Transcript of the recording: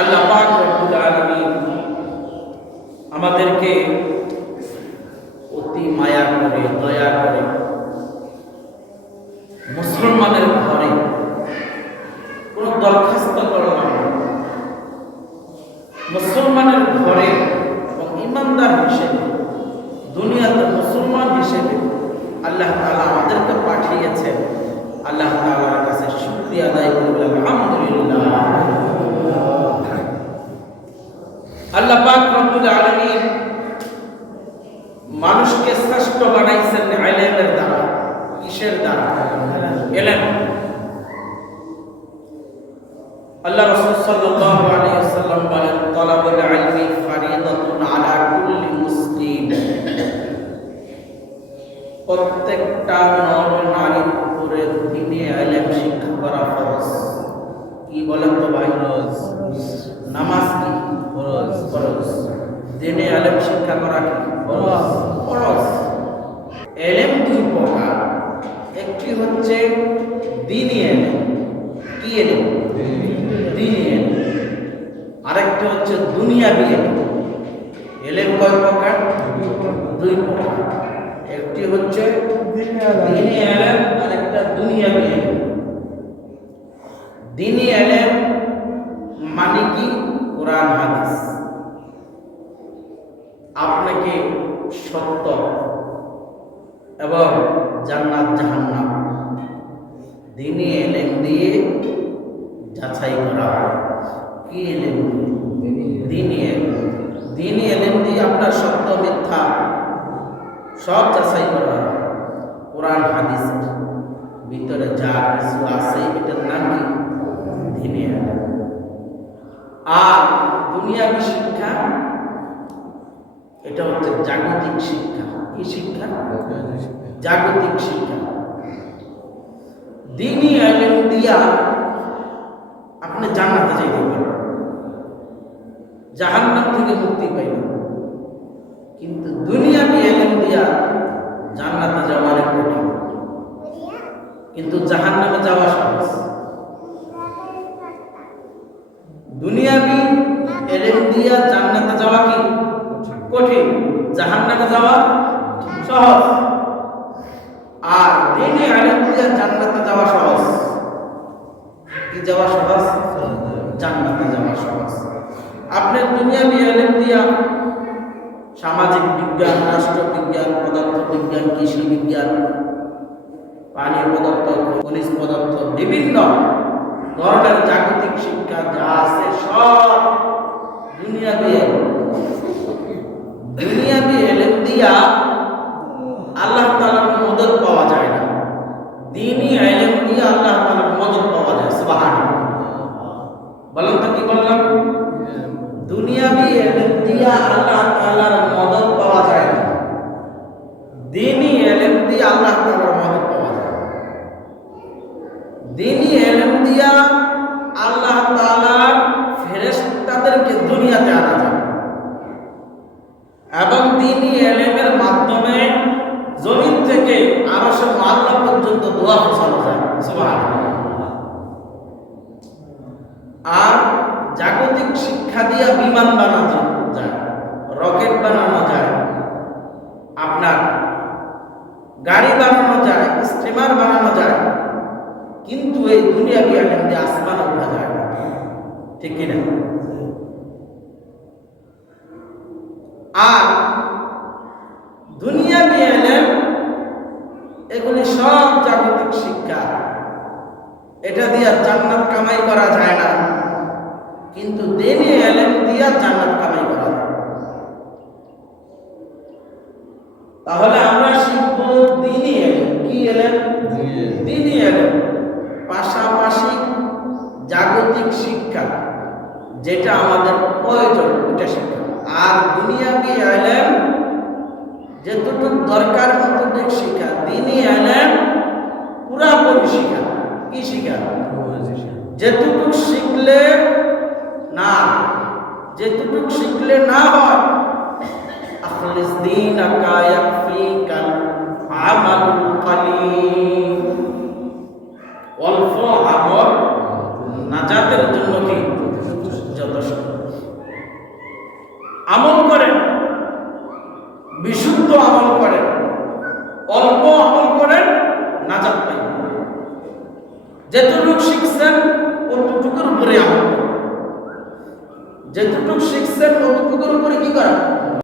আল্লাহ পাক রব্বুল আলামিন আমাদেরকে অতি মায়া করে দয়া করে মুসলমানের ঘরে কোনো দরখাস্ত করলাম না, মুসলমানের ঘরে এবং ইমানদার হিসেবে দুনিয়াতে মুসলমান হিসেবে আল্লাহ তাআলা আমাদেরকে পাঠিয়েছেন। আল্লাহ তাআলার কাছে শুকরিয়া আদায় করব, আলহামদুলিল্লাহ। আল্লাহ পাক রব্বুল আলামিন মানুষকে শ্রেষ্ঠ বানাইছেন ইলমের দ্বারা। কিসের দ্বারা? ইলম। আল্লাহ রাসূল সাল্লাল্লাহু আলাইহি ওয়াসাল্লাম বলেন, তালাবুল ইলমি ফারিদাতুন আলা কুল্লি মুসলিম। প্রত্যেকটা নর নারীর উপরে দ্বীনে ইলম শিক্ষা করা ফরজ। কি বলেন তো ভাই? নামাজ কি ফরজ? ফরজ। দ্বীনে ইলম শিক্ষা করা কি ফরজ? ফরজ। ইলম দুই প্রকার, একটি হচ্ছে দ্বীনি ইলম। কি ইলম? দ্বীনি ইলম। আরেকটি হচ্ছে দুনিয়াবি ইলম। ইলম কয় প্রকার? দুই প্রকার। একটি হচ্ছে দ্বীনি ইলম আর একটা দুনিয়াবি ইলম। দ্বীনি ইলম মানে কি? কোরআন হাদিস। আপনাকে সত্য এবং জান্নাত জাহান্নাম দ্বীনি ইলম দিয়ে যাচাই করা হয়। কি ইলম? দ্বীনি ইলম। দ্বীনি ইলম দিয়ে আপনার সত্য মিথ্যা সব যাচাই করা হয়। কোরআন হাদিসের ভিতরে যা কিছু আছে এটার নাম কি? দ্বীনি ইলম। আর দুনিয়াবি শিক্ষা এটা হচ্ছে জাগতিক শিক্ষা। কি শিক্ষা? জাগতিক শিক্ষা। দ্বীনি ইলম দিয়া আপনি জান্নাতে যাইতে পারবেন, জাহান্নাম থেকে মুক্তি পাইবেন। কিন্তু দুনিয়াবি ইলম দিয়া জান্নাতে যাওয়া অনেক কঠিন, কিন্তু জাহান্নামে যাওয়া সহজ। দুনিয়াবি ইলম দিয়া জান্নাতে যাওয়া কি কঠিন, জাহান্নামে যাওয়া সহজ। আর দ্বীনি ইলম দিয়া জান্নাতে যাওয়া সহজ। কি যাওয়া সহজ? জান্নাতে যাওয়া সহজ। আপনি দুনিয়াবি ইলম দিয়া সামাজিক বিজ্ঞান, রাষ্ট্রবিজ্ঞান, পদার্থ বিজ্ঞান, কৃষি বিজ্ঞান, পানি পদার্থ, খনিজ পদার্থ, বিভিন্ন ধরনের জাগতিক শিক্ষা যা আছে সব দুনিয়াবি ইলম। দুনিয়াবি ইলম দিয়া আল্লাহ তাআলার মদদ পাওয়া যায় না, দ্বীনি ইলম দিয়া আল্লাহ তাআলার মদদ পাওয়া যায়। সুবহানাল্লাহ। বলেন তো কি বললাম? দুনিয়াবি ইলম দিয়া আল্লাহ তাআলার মদদ পাওয়া যায় না, দ্বীনি ইলম দিয়া আল্লাহ তাআলার মদদ পাওয়া যায়। দ্বীনি ইলম দিয়া আল্লাহ তাআলার ফেরেশতাদেরকে দুনিয়াতে আনা যায় এবং দ্বীনি ইলমের মাধ্যমে জমিন থেকে আরশে মুআল্লা পর্যন্ত দোয়া পৌঁছানো যায়। সুবহানাল্লাহ। আর জাগতিক শিক্ষা দিয়ে বিমান বানানো যায়, রকেট বানানো যায়, আপনার গাড়ি বানানো যায়, স্টিমার বানানো যায়, কিন্তু এই দুনিয়াবি ইলম দিয়ে আসমান ওঠা যায় না। ঠিক কিনা? আর দুনিয়াবি ইলম এগুলি সব জাগতিক শিক্ষা, এটা দিয়ে জান্নাত কামাই করা যায় না, কিন্তু দ্বীনি ইলম দিয়ে জান্নাত কামাই করা যায়। তাহলে আমরা শিখব দ্বীনি ইলম। কি ইলম? দ্বীনি ইলম। পাশাপাশি জাগতিক শিক্ষা যেটা আমাদের প্রয়োজন ওটা শিক্ষা। আর দুনিয়াবি ইলম যেটুকু দরকার ততটুকু শিক্ষা। দ্বীনি ইলম পুরাপুরি শিক্ষা। কি শিক্ষা? যেটুকু শিখলে না, যেটুকু শিখলে না হয়, আখলিস দীনাকা ইয়াকফিকাল আমালুল কালিল। অল্প আমল নাজাতের জন্য কি যথেষ্ট। যেটুকু শিখছেন অতটুকুর উপরে আমল, যেটুকু শিখছেন অতটুকুর উপরে কি করা,